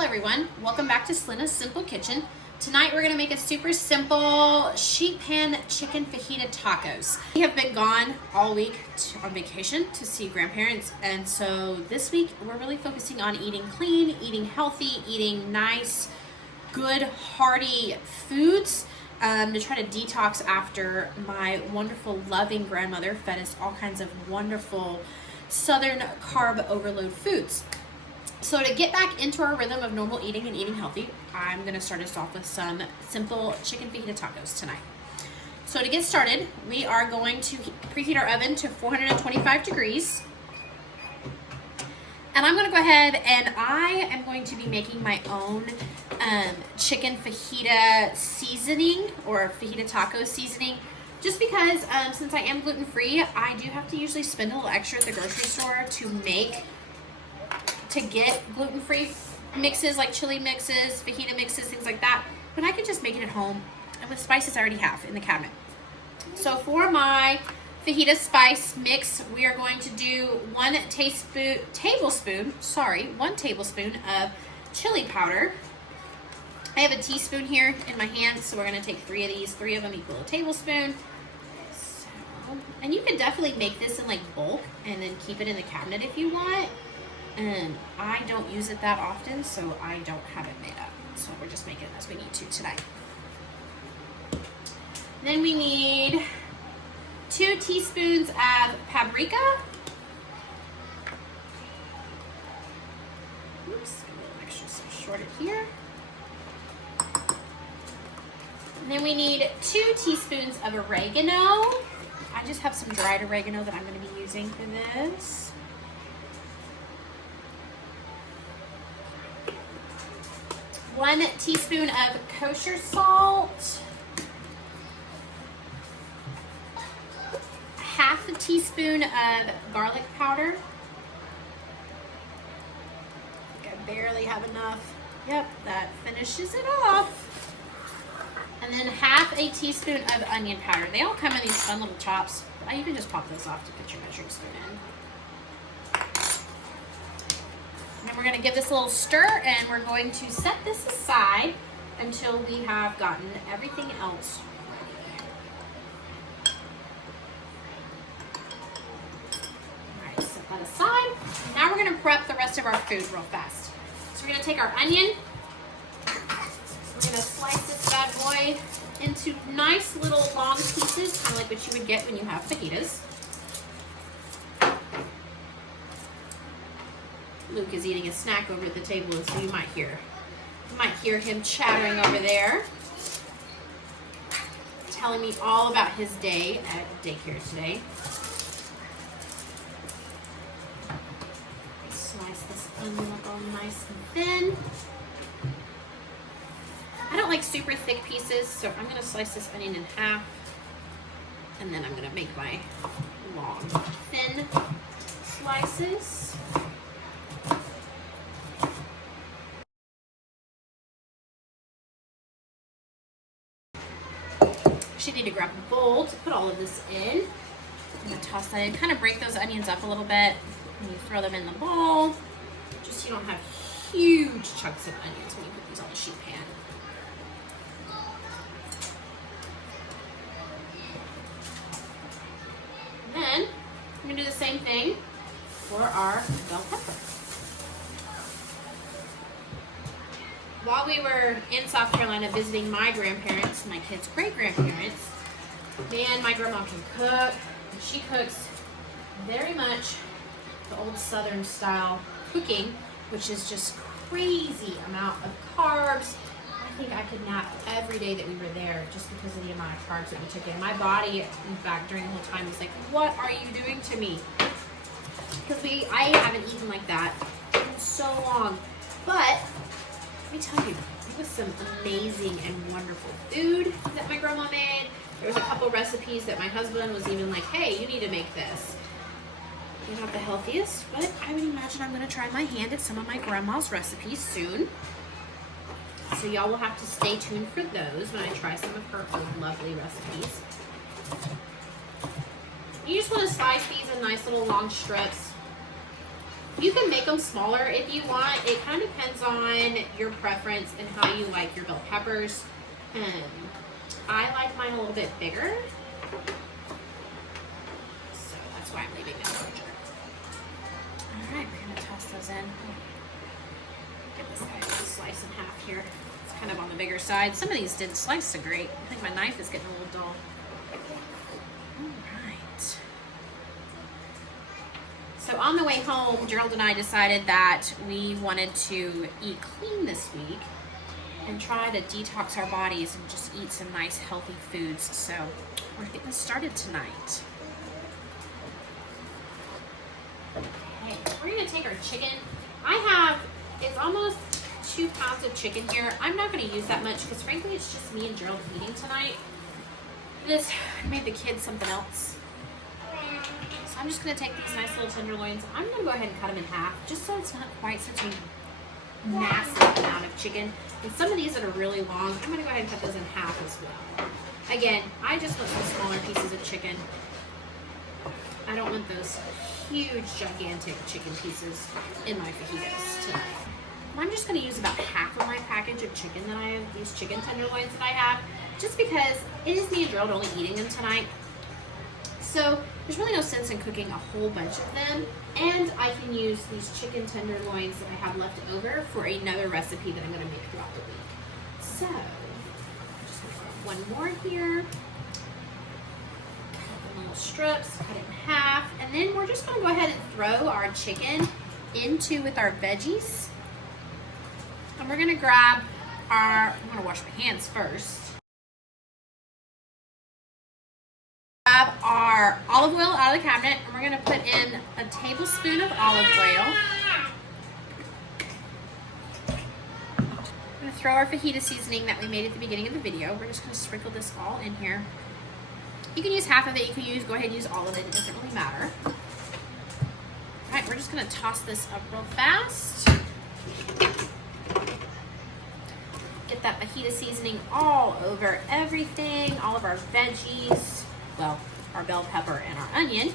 Hello everyone, welcome back to Selena's Simple Kitchen. Tonight we're going to make a super simple sheet pan chicken fajita tacos. We have been gone all week on vacation to see grandparents, and so this week we're really focusing on eating clean, eating healthy, eating nice, good, hearty foods to try to detox after my wonderful, loving grandmother fed us all kinds of wonderful southern carb overload foods. So to get back into our rhythm of normal eating and eating healthy, I'm going to start us off with some simple chicken fajita tacos tonight. So to get started, we are going to preheat our oven to 425 degrees. And I'm going to go ahead and I am going to be making my own chicken fajita seasoning or fajita taco seasoning. Just because since I am gluten-free, I do have to usually spend a little extra at the grocery store to get gluten-free mixes like chili mixes, fajita mixes, things like that. But I can just make it at home and with spices I already have in the cabinet. So for my fajita spice mix, we are going to do one tablespoon of chili powder. I have a teaspoon here in my hand, so we're going to take three of these. 3 of them equal a tablespoon. And you can definitely make this in like bulk and then keep it in the cabinet if you want. And I don't use it that often, so I don't have it made up. So we're just making it as we need to tonight. Then we need 2 teaspoons of paprika. Oops, a little extra short it here. And then we need 2 teaspoons of oregano. I just have some dried oregano that I'm going to be using for this. 1 teaspoon of kosher salt. 1/2 teaspoon of garlic powder. I think I barely have enough. Yep, that finishes it off. And then 1/2 teaspoon of onion powder. They all come in these fun little chops. You can just pop those off to put your measuring spoon in. And we're going to give this a little stir, and we're going to set this aside until we have gotten everything else ready. All right, set that aside. Now we're going to prep the rest of our food real fast. So we're going to take our onion. We're going to slice this bad boy into nice little long pieces, kind of like what you would get when you have fajitas. Luke is eating a snack over at the table, and so you might hear him chattering over there, telling me all about his day at daycare today. Slice this onion up all nice and thin. I don't like super thick pieces, so I'm going to slice this onion in half, and then I'm going to make my long, thin slices. You need to grab a bowl to put all of this in. I'm going to toss that in, kind of break those onions up a little bit, and you throw them in the bowl. Just so you don't have huge chunks of onions when you put these on the sheet pan. And then I'm going to do the same thing for our bell pepper. While we were in South Carolina visiting my grandparents, my kids' great-grandparents, man, my grandma can cook. She cooks very much the old Southern style cooking, which is just crazy amount of carbs. I think I could nap every day that we were there just because of the amount of carbs that we took in. My body, in fact, during the whole time was like, what are you doing to me? Because I haven't eaten like that in so long. But let me tell you, it was some amazing and wonderful food that my grandma made. There was a couple recipes that my husband was even like, hey, you need to make this. They're not the healthiest, but I would imagine I'm going to try my hand at some of my grandma's recipes soon. So y'all will have to stay tuned for those when I try some of her old lovely recipes. You just want to slice these in nice little long strips. You can make them smaller if you want. It kind of depends on your preference and how you like your bell peppers. I like mine a little bit bigger, so that's why I'm leaving them larger. All right, we're gonna toss those in. Get this guy to slice in half here. It's kind of on the bigger side. Some of these didn't slice so great. I think my knife is getting a little dull. All right. So on the way home, Gerald and I decided that we wanted to eat clean this week and try to detox our bodies and just eat some nice healthy foods. So we're getting started tonight. Okay, we're gonna take our chicken. It's almost 2 pounds of chicken here. I'm not gonna use that much because frankly it's just me and Gerald eating tonight. I made the kids something else. So I'm just gonna take these nice little tenderloins. I'm gonna go ahead and cut them in half just so it's not quite such a massive amount of chicken. And some of these that are really long, I'm gonna go ahead and cut those in half as well. Again, I just want some smaller pieces of chicken. I don't want those huge, gigantic chicken pieces in my fajitas tonight. I'm just gonna use about half of my package of chicken that I have, these chicken tenderloins that I have, just because it is me and Gerald only eating them tonight. So there's really no sense in cooking a whole bunch of them. And I can use these chicken tenderloins that I have left over for another recipe that I'm gonna make throughout the week. So, I'm just gonna put one more here. Cut the little strips, cut it in half. And then we're just gonna go ahead and throw our chicken into with our veggies. And we're gonna grab I'm gonna wash my hands first. Grab our olive oil out of the cabinet, and we're gonna put in a tablespoon of olive oil. I'm gonna throw our fajita seasoning that we made at the beginning of the video. We're just gonna sprinkle this all in here. You can use half of it, you can go ahead and use all of it, it doesn't really matter. All right, we're just gonna toss this up real fast. Get that fajita seasoning all over everything, all of our veggies. Well, our bell pepper and our onion,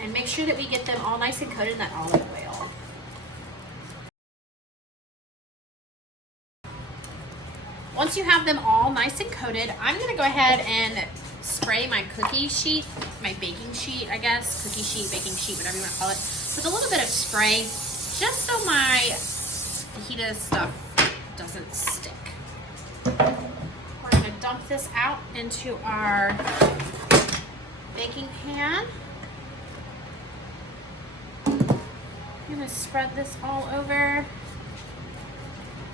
and make sure that we get them all nice and coated in that olive oil. Once you have them all nice and coated, I'm gonna go ahead and spray my cookie sheet, my baking sheet, I guess, cookie sheet, baking sheet, whatever you wanna call it, with a little bit of spray, just so my fajita stuff doesn't stick. We're gonna dump this out into our baking pan. I'm gonna spread this all over.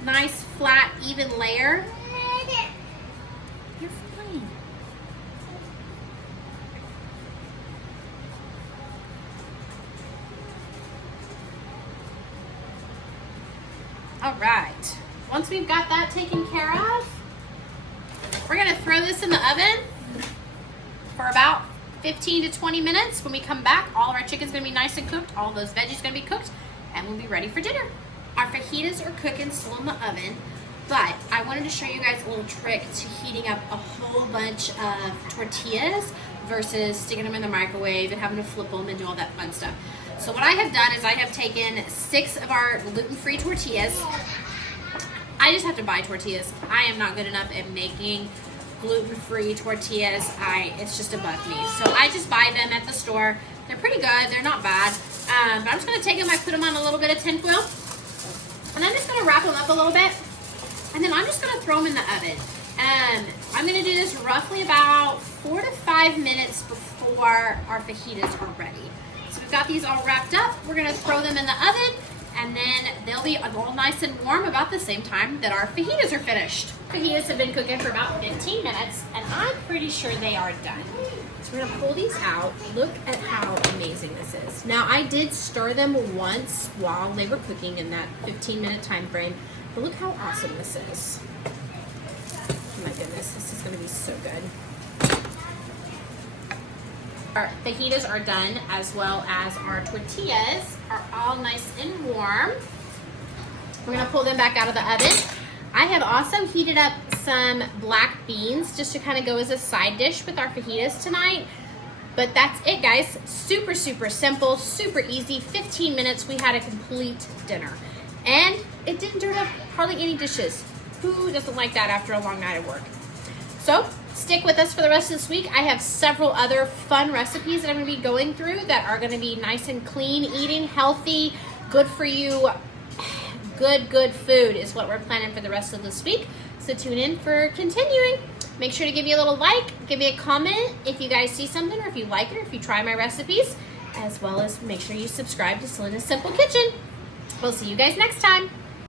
Nice, flat, even layer. You're fine. All right. Once we've got that taken care of, we're gonna throw this in the oven for about 15 to 20 minutes. When we come back, all of our chicken's gonna be nice and cooked, all those veggies gonna be cooked, and we'll be ready for dinner. Our fajitas are cooking still in the oven, but I wanted to show you guys a little trick to heating up a whole bunch of tortillas versus sticking them in the microwave and having to flip them and do all that fun stuff. So what I have done is I have taken 6 of our gluten-free tortillas. I just have to buy tortillas. I am not good enough at making gluten-free tortillas. It's just above me. So I just buy them at the store. They're pretty good. They're not bad. But I'm just going to take them. I put them on a little bit of tin foil. And I'm just going to wrap them up a little bit. And then I'm just going to throw them in the oven. I'm going to do this roughly about 4 to 5 minutes before our fajitas are ready. So we've got these all wrapped up. We're going to throw them in the oven. And then they'll be all nice and warm about the same time that our fajitas are finished. Fajitas have been cooking for about 15 minutes, and I'm pretty sure they are done. So we're gonna pull these out. Look at how amazing this is. Now, I did stir them once while they were cooking in that 15-minute time frame, but look how awesome this is. Oh my goodness, this is gonna be so good. Our fajitas are done, as well as our tortillas are all nice and warm. We're gonna pull them back out of the oven. I have also heated up some black beans just to kind of go as a side dish with our fajitas tonight. But that's it, guys. Super, super simple, super easy. 15 minutes, we had a complete dinner. And it didn't dirt up hardly any dishes. Who doesn't like that after a long night of work? So stick with us for the rest of this week. I have several other fun recipes that I'm going to be going through that are going to be nice and clean eating, healthy, good for you. Good food is what we're planning for the rest of this week. So tune in for continuing. Make sure to give me a little like, give me a comment if you guys see something or if you like it or if you try my recipes, as well as make sure you subscribe to Selena's Simple Kitchen. We'll see you guys next time.